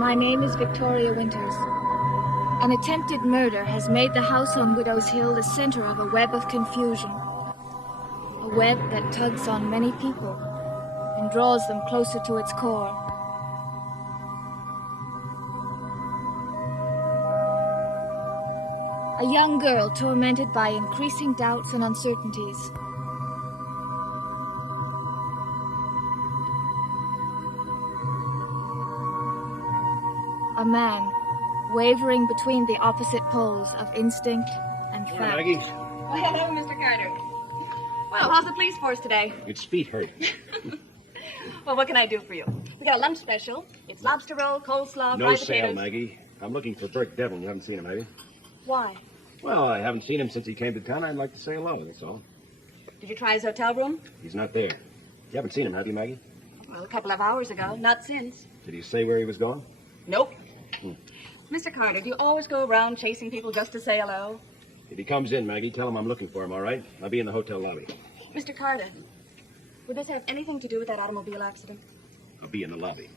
My name is Victoria Winters. An attempted murder has made the house on Widow's Hill the center of a web of confusion. A web that tugs on many people and draws them closer to its core. A young girl tormented by increasing doubts and uncertainties. A man wavering between the opposite poles of instinct and fact. Yeah, Maggie. Well, hello, Mr. Carter. Well, how's the police force today? Its feet hurt. Well, what can I do for you? We got a lunch special. It's lobster roll, coleslaw, No fried sale, potatoes. Maggie. I'm looking for Bert Devlin. You haven't seen him, have you? Why? Well, I haven't seen him since he came to town. I'd like to say hello, that's all. Did you try his hotel room? He's not there. You haven't seen him, have you, Maggie? Well, a couple of hours ago. Not since. Did he say where he was going? Nope. Mr. Carter, do you always go around chasing people just to say hello? If he comes in, Maggie, tell him I'm looking for him, all right? I'll be in the hotel lobby. Mr. Carter, would this have anything to do with that automobile accident? I'll be in the lobby.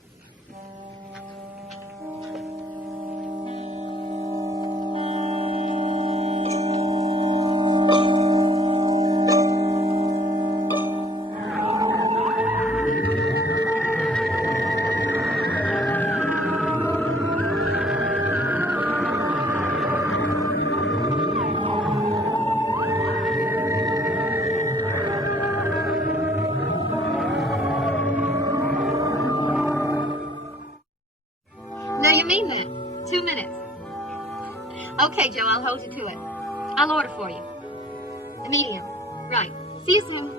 No, you mean that. 2 minutes. Okay, Joe, I'll hold you to it. I'll order for you. A medium. Right. See you soon.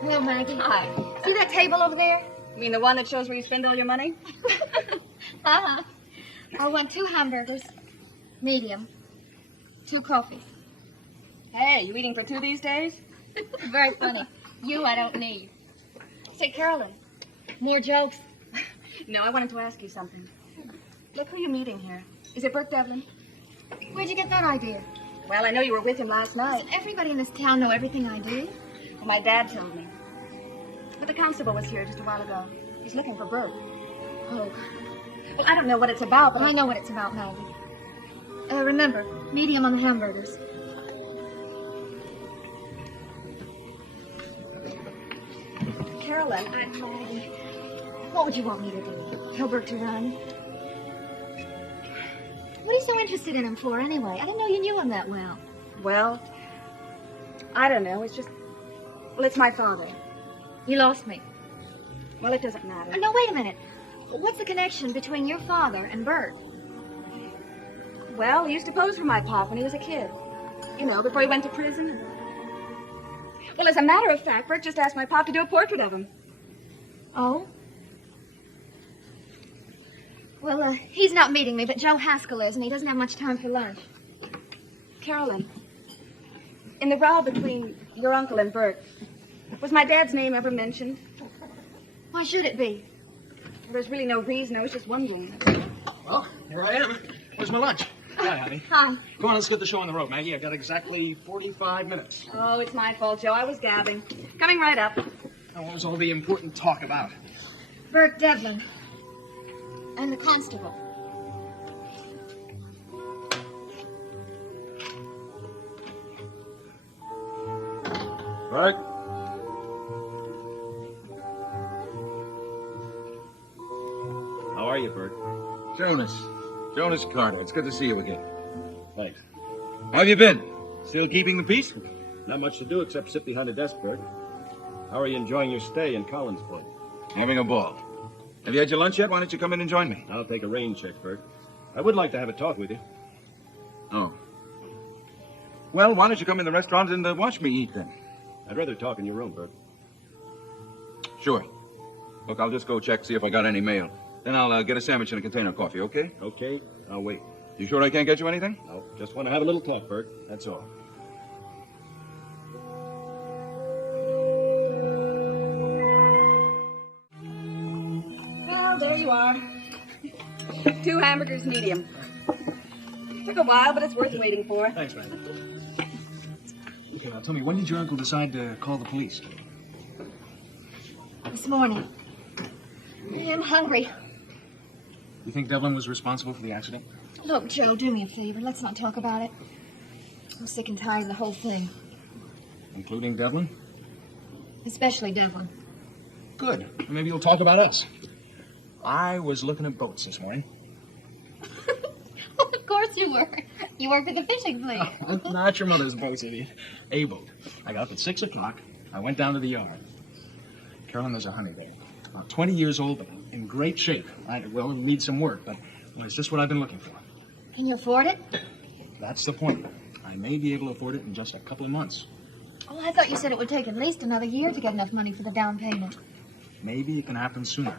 Hello, Maggie. Hi. See that table over there? You mean the one that shows where you spend all your money? Uh-huh. I want 2 hamburgers. Medium. 2 coffees. Hey, you eating for 2 these days? Very funny. You I don't need. Say, Carolyn. More jokes? No, I wanted to ask you something. Look who you're meeting here. Is it Bert Devlin? Where'd you get that idea? Well, I know you were with him last night. Doesn't everybody in this town know everything I do? Well, my dad told me. But the constable was here just a while ago. He's looking for Bert. Oh, Well, I don't know what it's about, but I know what it's about, Maggie. Remember, medium on the hamburgers. Carolyn, Maggie, what would you want me to do? Tell Bert to run? What are you so interested in him for, anyway? I didn't know you knew him that well. Well, I don't know. It's just... Well, it's my father. You lost me. Well, it doesn't matter. No, wait a minute. What's the connection between your father and Bert? Well, he used to pose for my pop when he was a kid. You know, before he went to prison. Well, as a matter of fact, Bert just asked my pop to do a portrait of him. Oh? Well, he's not meeting me, but Joe Haskell is, and he doesn't have much time for lunch. Carolyn, in the row between your uncle and Bert, was my dad's name ever mentioned? Why should it be? Well, there's really no reason. I was just wondering. Well, here I am. Where's my lunch? Hi, honey. Hi. Come on, let's get the show on the road, Maggie. I've got exactly 45 minutes. Oh, it's my fault, Joe. I was gabbing. Coming right up. Now, what was all the important talk about? Bert Devlin. And the constable. Bert? How are you, Bert? Jonas Carter. It's good to see you again. Thanks. How have you been? Still keeping the peace? Not much to do except sit behind a desk, Bert. How are you enjoying your stay in Collinsport? Having a ball. Have you had your lunch yet? Why don't you come in and join me? I'll take a rain check, Bert. I would like to have a talk with you. Oh. Well, why don't you come in the restaurant and watch me eat then? I'd rather talk in your room, Bert. Sure. Look, I'll just go check, see if I got any mail. Then I'll get a sandwich and a container of coffee, okay? Okay, I'll wait. You sure I can't get you anything? No, just want to have a little talk, Bert. That's all. Well, there you are. 2 hamburgers, medium. Took a while, but it's worth waiting for. Thanks, man. Okay, now tell me, when did your uncle decide to call the police? This morning. I'm hungry. You think Devlin was responsible for the accident? Look, Joe, do me a favor. Let's not talk about it. I'm sick and tired of the whole thing. Including Devlin? Especially Devlin. Good. Maybe you'll talk about us. I was looking at boats this morning. Of course you were. You worked at the fishing fleet. Not your mother's boat, idiot. A boat. I got up at 6 o'clock. I went down to the yard. Carolyn, there's a honey there. About 20 years old, but in great shape. Well, it needs some work, but it's just what I've been looking for. Can you afford it? That's the point. I may be able to afford it in just a couple of months. Oh, I thought you said it would take at least another year to get enough money for the down payment. Maybe it can happen sooner.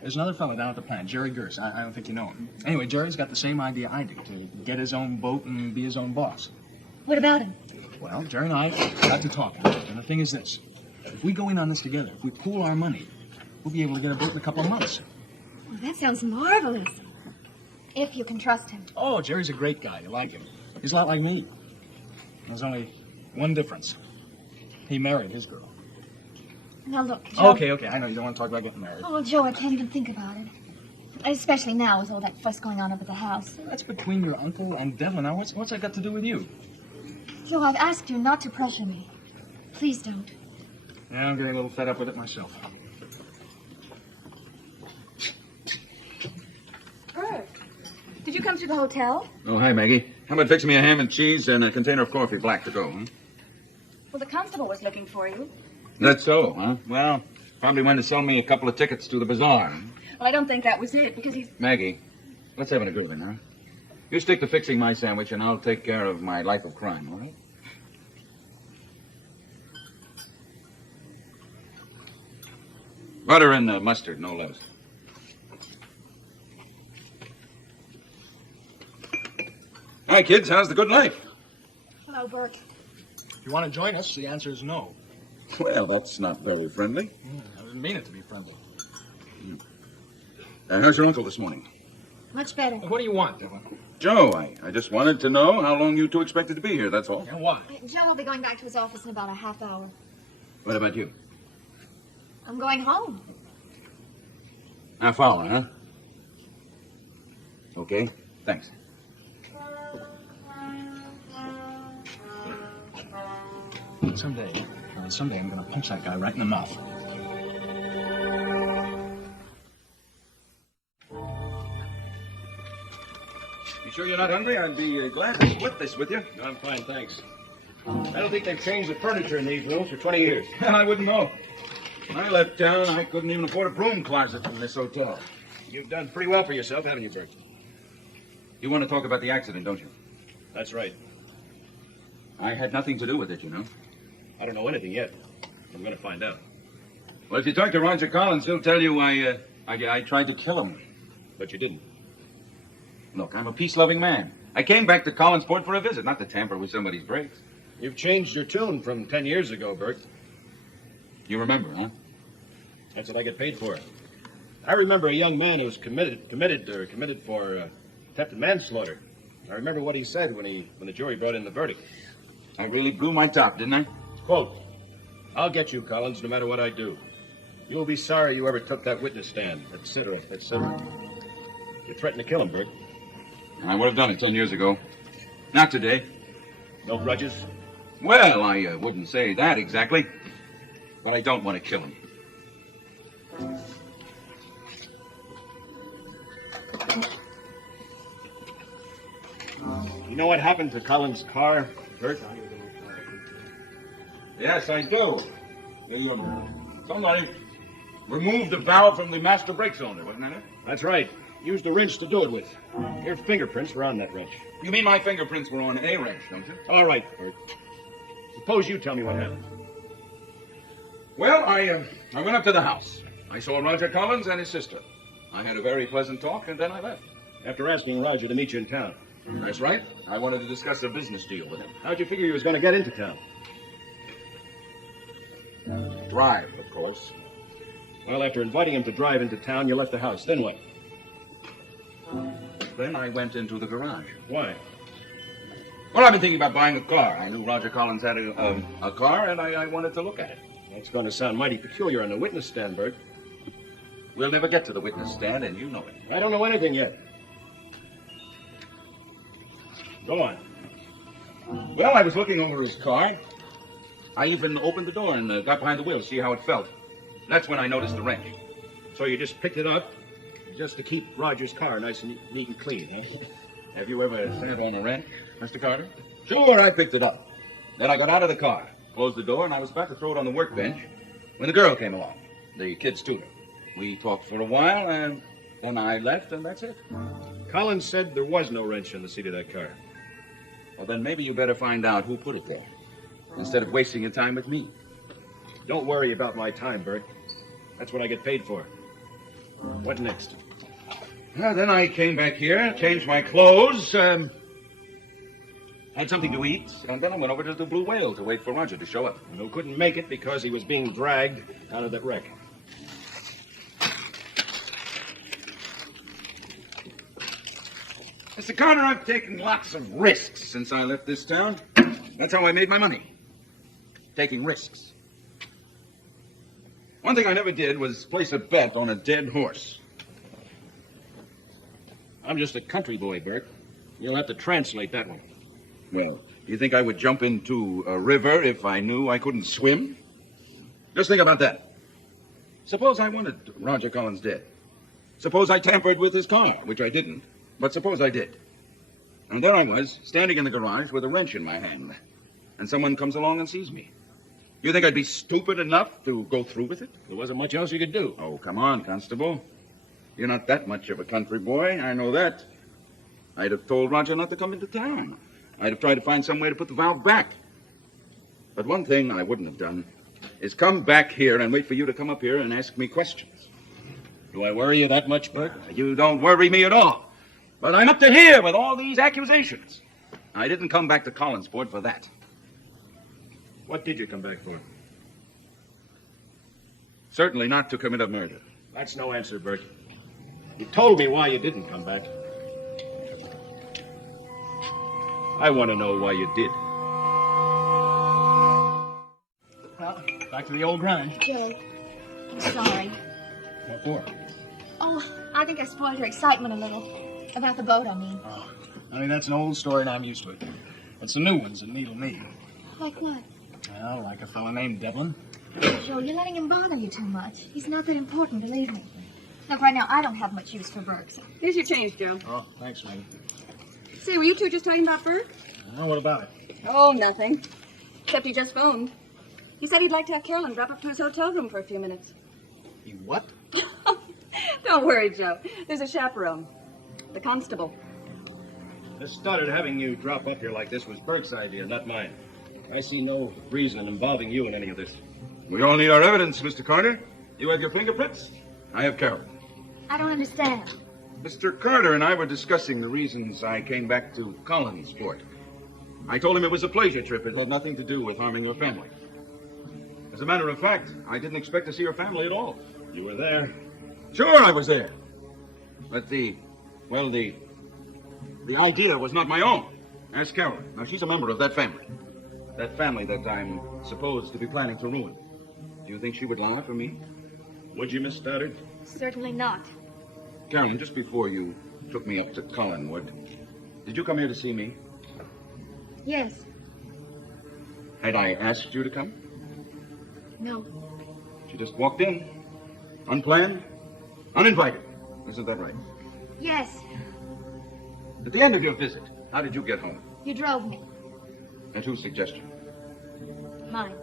There's another fellow down at the plant, Jerry Gerst. I don't think you know him. Anyway, Jerry's got the same idea I do, to get his own boat and be his own boss. What about him? Well, Jerry and I got to talking, and the thing is this. If we go in on this together, if we pool our money, we'll be able to get a boat in a couple of months. Well, that sounds marvelous. If you can trust him. Oh, Jerry's a great guy. You like him. He's a lot like me. There's only one difference. He married his girl. Now look, Joe. Okay. I know you don't want to talk about getting married. Oh, well, Joe, I can't even think about it. Especially now with all that fuss going on up at the house. That's between your uncle and Devlin. Now, what's that got to do with you? Joe, I've asked you not to pressure me. Please don't. Yeah, I'm getting a little fed up with it myself. Bert, did you come to the hotel? Oh, hi, Maggie. How about fixing me a ham and cheese and a container of coffee, black to go, huh? Well, the constable was looking for you. That's so, huh? Well, probably went to sell me a couple of tickets to the bazaar. Well, I don't think that was it, because he's... Maggie, let's have a good one, huh? You stick to fixing my sandwich, and I'll take care of my life of crime, all right? Butter and mustard, no less. Hi, kids. How's the good life? Hello, Bert. If you want to join us, the answer is no. Well, that's not very friendly. I didn't mean it to be friendly. How's your uncle this morning? Much better. What do you want, Devlin? Joe, I just wanted to know how long you two expected to be here, that's all. And why? Joe will be going back to his office in about a half hour. What about you? I'm going home. Half hour, huh? Okay, thanks. Someday I'm going to punch that guy right in the mouth. You sure you're not hungry? I'd be glad to split this with you. No, I'm fine, thanks. I don't think they've changed the furniture in these rooms for 20 years. I wouldn't know. When I left town, I couldn't even afford a broom closet in this hotel. You've done pretty well for yourself, haven't you, Bert? You want to talk about the accident, don't you? That's right. I had nothing to do with it, you know. I don't know anything yet. I'm going to find out. Well, if you talk to Roger Collins, he'll tell you I tried to kill him. But you didn't. Look, I'm a peace-loving man. I came back to Collinsport for a visit, not to tamper with somebody's brakes. You've changed your tune from 10 years ago, Bert. You remember, huh? That's what I get paid for. I remember a young man who was committed for attempted manslaughter. I remember what he said when the jury brought in the verdict. I really blew my top, didn't I? Quote, "I'll get you, Collins, no matter what I do. You'll be sorry you ever took that witness stand," etc., etc. You threatened to kill him, Bert. I would have done it 10 years ago. Not today. No grudges? Well, I wouldn't say that exactly. But I don't want to kill him. You know what happened to Collins' car, Bert? Yes, I do. Somebody removed the valve from the master brake cylinder, wasn't that it? That's right. Used a wrench to do it with. Your fingerprints were on that wrench. You mean my fingerprints were on a wrench, don't you? All right, Bert. Suppose you tell me what happened. Well, I went up to the house. I saw Roger Collins and his sister. I had a very pleasant talk, and then I left. After asking Roger to meet you in town. That's right. I wanted to discuss a business deal with him. How'd you figure you was going to get into town? Drive, of course. Well, after inviting him to drive into town, you left the house. Then what? Then I went into the garage. Why? Well, I've been thinking about buying a car. I knew Roger Collins had a car, and I wanted to look at it. That's going to sound mighty peculiar on the witness stand, Bert. We'll never get to the witness stand, and you know it. I don't know anything yet. Go on. Well, I was looking over his car. I even opened the door and got behind the wheel to see how it felt. That's when I noticed the wrench. So you just picked it up just to keep Roger's car nice and neat and clean, huh? Have you ever sat on a wrench, Mr. Carter? Sure, I picked it up. Then I got out of the car, closed the door, and I was about to throw it on the workbench when the girl came along, the kid's tutor. We talked for a while, and then I left, and that's it. Collins said there was no wrench in the seat of that car. Well, then maybe you better find out who put it there, instead of wasting your time with me. Don't worry about my time, Bert. That's what I get paid for. What next? Well, then I came back here, changed my clothes, had something to eat, and then I went over to the Blue Whale to wait for Roger to show up. And who couldn't make it because he was being dragged out of that wreck. Mr. Carter, I've taken lots of risks since I left this town. That's how I made my money. Taking risks. One thing I never did was place a bet on a dead horse. I'm just a country boy, Bert. You'll have to translate that one. Well, do you think I would jump into a river if I knew I couldn't swim? Just think about that. Suppose I wanted Roger Collins dead. Suppose I tampered with his car, which I didn't, but suppose I did. And there I was, standing in the garage with a wrench in my hand, and someone comes along and sees me. You think I'd be stupid enough to go through with it? There wasn't much else you could do. Oh, come on, Constable. You're not that much of a country boy, I know that. I'd have told Roger not to come into town. I'd have tried to find some way to put the valve back. But one thing I wouldn't have done is come back here and wait for you to come up here and ask me questions. Do I worry you that much, Bert? You don't worry me at all. But I'm up to here with all these accusations. I didn't come back to Collinsport for that. What did you come back for? Certainly not to commit a murder. That's no answer, Bert. You told me why you didn't come back. I want to know why you did. Well, back to the old grind. Joe, I'm sorry. What for? Oh, I think I spoiled your excitement a little. About the boat, I mean. Oh, I mean, that's an old story and I'm used to it. It's the new ones that needle me. Like what? Well, like a fella named Devlin. Joe, you're letting him bother you too much. He's not that important, believe me. Look, right now, I don't have much use for Burke, so... Here's your change, Joe. Oh, thanks, Maggie. Say, were you two just talking about Burke? Well, what about it? Oh, nothing. Except he just phoned. He said he'd like to have Carolyn drop up to his hotel room for a few minutes. You what? Don't worry, Joe. There's a chaperone. The constable. This started having you drop up here like this was Bert's idea, not mine. I see no reason in involving you in any of this. We all need our evidence, Mr. Carter. You have your fingerprints. I have Carolyn. I don't understand. Mr. Carter and I were discussing the reasons I came back to Collinsport. I told him it was a pleasure trip. It had nothing to do with harming your family. As a matter of fact, I didn't expect to see your family at all. You were there. Sure, I was there. But the idea was not my own. Ask Carolyn. Now, she's a member of that family. That family that I'm supposed to be planning to ruin. Do you think she would lie for me? Would you, Miss Stoddard? Certainly not. Carolyn, just before you took me up to Collinwood, did you come here to see me? Yes. Had I asked you to come? No. She just walked in. Unplanned. Uninvited. Isn't that right? Yes. At the end of your visit, how did you get home? You drove me. At whose suggestion? Mine.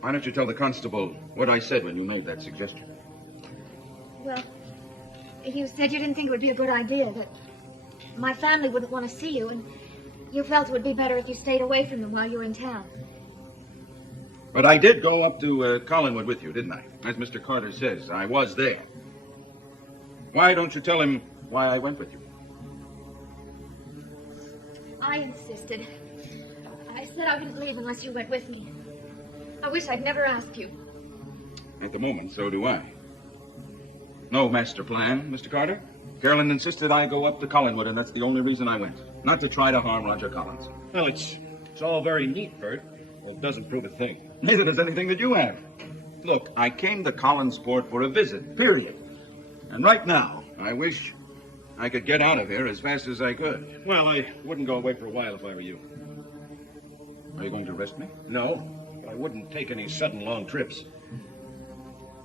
Why don't you tell the constable what I said when you made that suggestion? Well, you said you didn't think it would be a good idea, that my family wouldn't want to see you, and you felt it would be better if you stayed away from them while you were in town. But I did go up to Collinwood with you, didn't I? As Mr. Carter says, I was there. Why don't you tell him why I went with you? I insisted. I said I wouldn't leave unless you went with me. I wish I'd never asked you. At the moment, so do I. No master plan, Mr. Carter? Carolyn insisted I go up to Collinwood, and that's the only reason I went. Not to try to harm Roger Collins. Well, it's all very neat, Bert. Well, it doesn't prove a thing. Neither does anything that you have. Look, I came to Collinsport for a visit, period. And right now, I wish I could get out of here as fast as I could. Well, I wouldn't go away for a while if I were you. Are you going to arrest me? No, I wouldn't take any sudden long trips.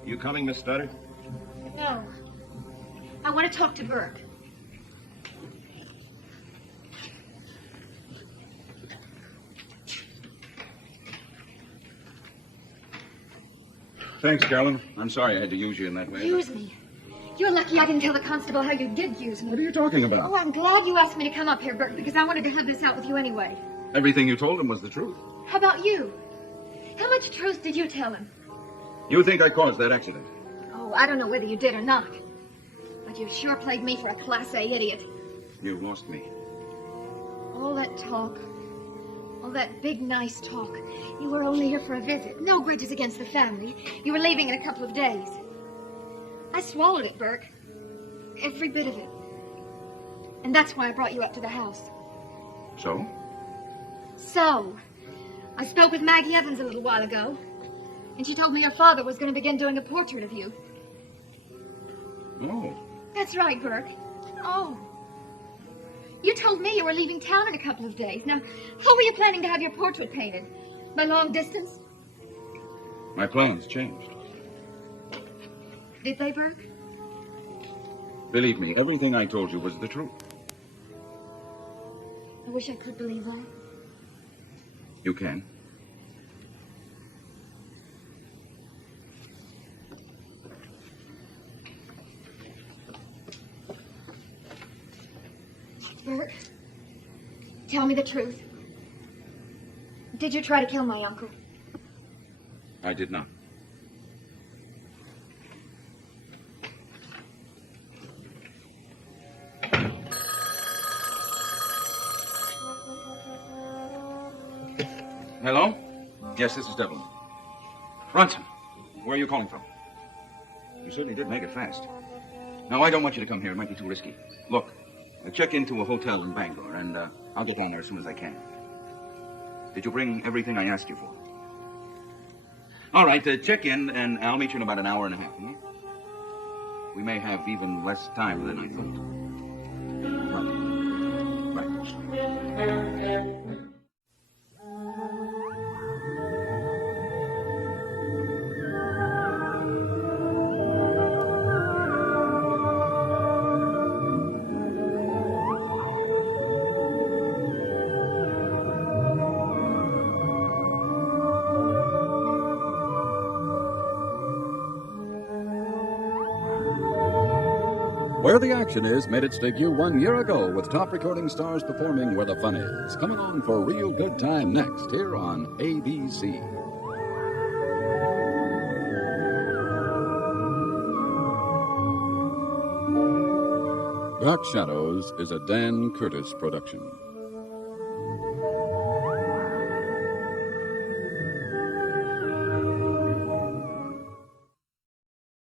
You coming, Miss Stutter? No. I want to talk to Burke. Thanks, Carolyn. I'm sorry I had to use you in that way. Use me? You're lucky I didn't tell the constable how you did use me. What are you talking about? Oh, I'm glad you asked me to come up here, Burke, because I wanted to have this out with you anyway. Everything you told him was the truth. How about you? How much truth did you tell him? You think I caused that accident? Oh, I don't know whether you did or not. But you sure played me for a Class A idiot. You lost me. All that talk. All that big, nice talk. You were only here for a visit. No grudges against the family. You were leaving in a couple of days. I swallowed it, Burke. Every bit of it. And that's why I brought you up to the house. So? So, I spoke with Maggie Evans a little while ago, and she told me your father was going to begin doing a portrait of you. Oh. That's right, Burke. Oh. You told me you were leaving town in a couple of days. Now, how were you planning to have your portrait painted? By long distance? My plans changed. Did they, Burke? Believe me, everything I told you was the truth. I wish I could believe that. You can. Burke, tell me the truth. Did you try to kill my uncle? I did not. Hello? Yes, this is Devlin. Bronson, where are you calling from? You certainly did make it fast. No, I don't want you to come here. It might be too risky. Look, check into a hotel in Bangalore, and I'll get down there as soon as I can. Did you bring everything I asked you for? All right, check in, and I'll meet you in about an hour and a half. Hmm? We may have even less time than I thought. Right. Where the Action Is made its debut 1 year ago with top recording stars performing Where the Fun Is. Coming on for a real good time next here on ABC. Dark Shadows is a Dan Curtis production.